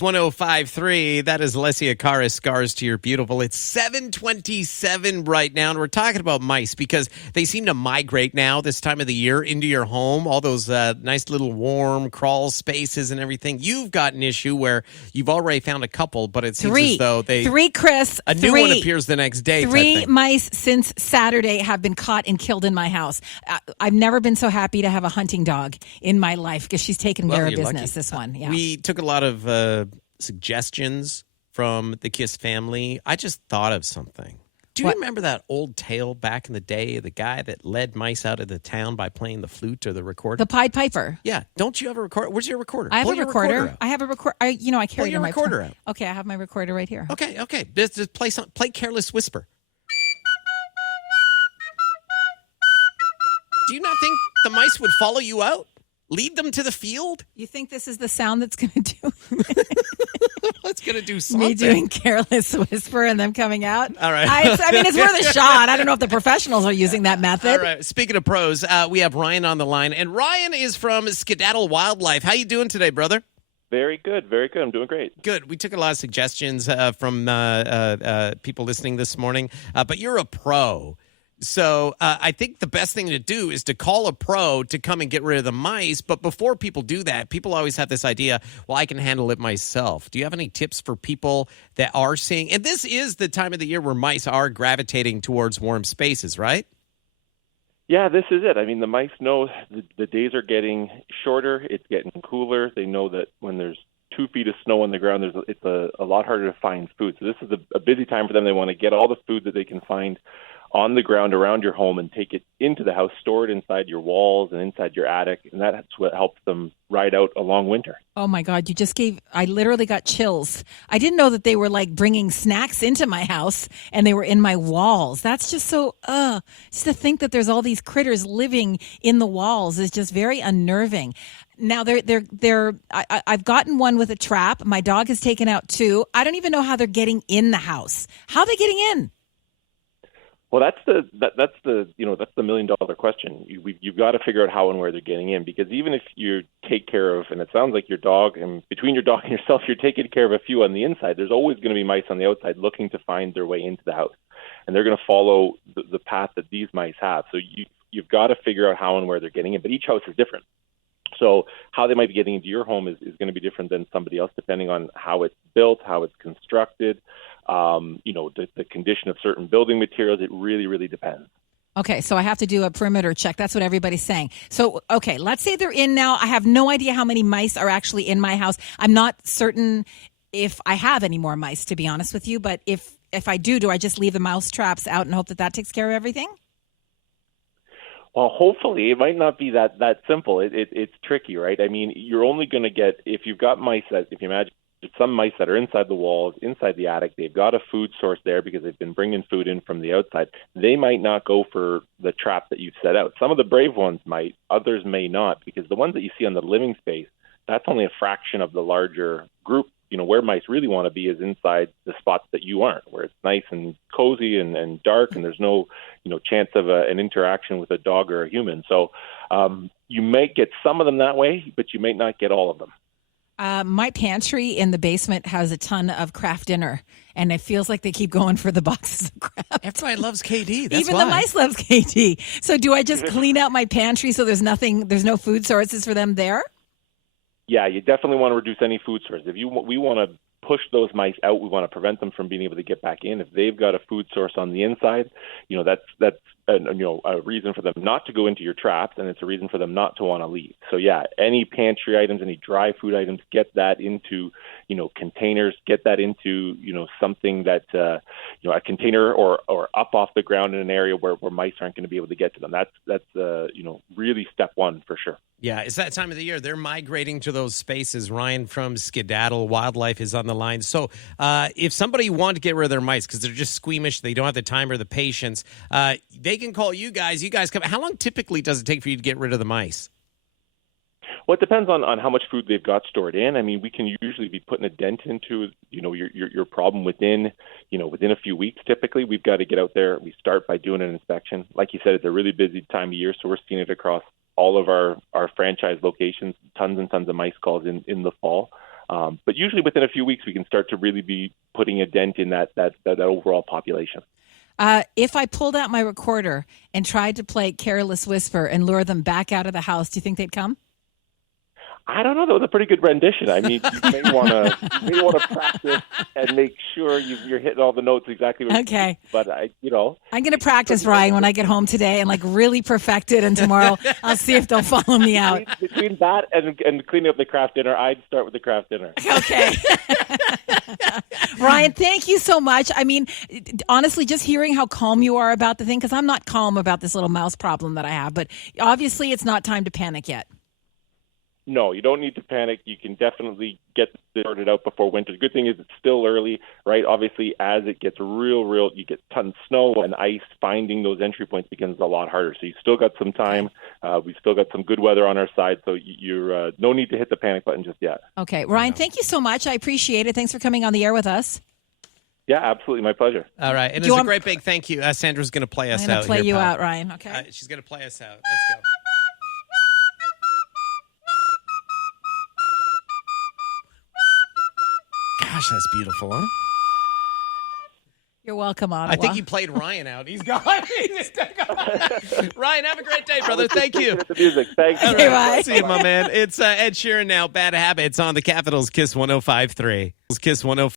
It's 105.3. That is Alessia Cara, Scars to Your Beautiful. It's 7:27 right now, and we're talking about mice because they seem to migrate now this time of the year into your home, all those nice little warm crawl spaces and everything. You've got an issue where you've already found a couple, but it seems as though Chris. A new one appears the next day. Three mice since Saturday have been caught and killed in my house. I've never been so happy to have a hunting dog in my life because she's taken care of business, lucky. This one. Yeah. We took a lot of suggestions from the Kiss family. I just thought of something. Do you remember that old tale back in the day of the guy that led mice out of the town by playing the flute or the recorder? The Pied Piper. Yeah. Don't you have a recorder? Where's your recorder? I have a recorder. I have a recorder. I carry your my recorder out. Okay, I have my recorder right here. Okay. Just play Careless Whisper. Do you not think the mice would follow you out? Lead them to the field? You think this is the sound that's going to do? It's going to do something. Me doing Careless Whisper and them coming out? All right. It's worth a shot. I don't know if the professionals are using that method. All right. Speaking of pros, we have Ryan on the line. And Ryan is from Skedaddle Wildlife. How you doing today, brother? Very good. I'm doing great. Good. We took a lot of suggestions from people listening this morning, but you're a pro. So I think the best thing to do is to call a pro to come and get rid of the mice. But before people do that, people always have this idea, well, I can handle it myself. Do you have any tips for people that are seeing? And this is the time of the year where mice are gravitating towards warm spaces, right? Yeah, this is it. I mean, the mice know the days are getting shorter. It's getting cooler. They know that when there's 2 feet of snow on the ground, it's a lot harder to find food. So this is a busy time for them. They want to get all the food that they can find on the ground around your home and take it into the house, store it inside your walls and inside your attic, and that's what helps them ride out a long winter. Oh my God, I literally got chills. I didn't know that they were like bringing snacks into my house and they were in my walls. That's just so, just to think that there's all these critters living in the walls is just very unnerving. Now I've gotten one with a trap. My dog has taken out 2. I don't even know how they're getting in the house. How are they getting in? Well, that's the $1 million question. You've got to figure out how and where they're getting in, because even if you take care of, and it sounds like your dog, and between your dog and yourself, you're taking care of a few on the inside. There's always going to be mice on the outside looking to find their way into the house, and they're going to follow the path that these mice have. So you've got to figure out how and where they're getting in. But each house is different. So how they might be getting into your home is going to be different than somebody else, depending on how it's built, how it's constructed. The condition of certain building materials. It really, really depends. Okay, so I have to do a perimeter check. That's what everybody's saying. So, okay, let's say they're in now. I have no idea how many mice are actually in my house. I'm not certain if I have any more mice, to be honest with you. But if I do I just leave the mouse traps out and hope that takes care of everything? Well, hopefully. It might not be that simple. It's tricky, right? I mean, you're only going to get, if you've got mice that, if you imagine, some mice that are inside the walls, inside the attic, they've got a food source there because they've been bringing food in from the outside. They might not go for the trap that you've set out. Some of the brave ones might, others may not, because the ones that you see on the living space, that's only a fraction of the larger group. Where mice really want to be is inside the spots that you aren't, where it's nice and cozy and dark, and there's no, chance of an interaction with a dog or a human. So you might get some of them that way, but you may not get all of them. My pantry in the basement has a ton of Kraft dinner, and it feels like they keep going for the boxes of Kraft. Everybody loves KD. That's Even why. the mice loves KD. So do I just clean out my pantry so there's no food sources for them there? Yeah, you definitely want to reduce any food sources. We want to push those mice out. We want to prevent them from being able to get back in. If they've got a food source on the inside, that's a reason for them not to go into your traps, and it's a reason for them not to want to leave. So yeah, any pantry items, any dry food items, get that into containers, get that into something that a container or up off the ground in an area where mice aren't going to be able to get to them. That's really step one for sure. Yeah, it's that time of the year. They're migrating to those spaces. Ryan from Skedaddle Wildlife is on the line. So if somebody wants to get rid of their mice because they're just squeamish, they don't have the time or the patience, they can call you guys. You guys come. How long typically does it take for you to get rid of the mice? Well, it depends on how much food they've got stored in. I mean, we can usually be putting a dent into your problem within a few weeks. Typically, we've got to get out there. We start by doing an inspection. Like you said, it's a really busy time of year, so we're seeing it across all of our franchise locations. Tons and tons of mice calls in the fall. But usually within a few weeks, we can start to really be putting a dent in that overall population. If I pulled out my recorder and tried to play Careless Whisper and lure them back out of the house, do you think they'd come? I don't know. That was a pretty good rendition. I mean, you may want to practice and make sure you're hitting all the notes exactly. Okay. But I'm going to practice, Ryan, when I get home today and really perfect it. And tomorrow I'll see if they'll follow me out. Between that and cleaning up the craft dinner, I'd start with the craft dinner. Okay. Ryan, thank you so much. I mean, honestly, just hearing how calm you are about the thing, because I'm not calm about this little mouse problem that I have, but obviously it's not time to panic yet. No, you don't need to panic. You can definitely get this sorted out before winter. The good thing is it's still early, right? Obviously, as it gets real, you get tons of snow and ice, finding those entry points becomes a lot harder. So you still got some time. We've still got some good weather on our side, so you're no need to hit the panic button just yet. Okay. Ryan, thank you so much. I appreciate it. Thanks for coming on the air with us. Yeah, absolutely. My pleasure. All right. And it's a great big thank you. Sandra's going to play us out. I'm going to play here, you pal. out, Ryan. Okay. She's going to play us out. Let's go. Gosh, that's beautiful, huh? You're welcome, Ottawa. I think you played Ryan out. He's gone. Ryan, have a great day, brother. Thank you. The music. Thanks. Okay, bye. See you, my man. It's Ed Sheeran now. Bad Habits on the Capitals Kiss 105.3. Kiss 105.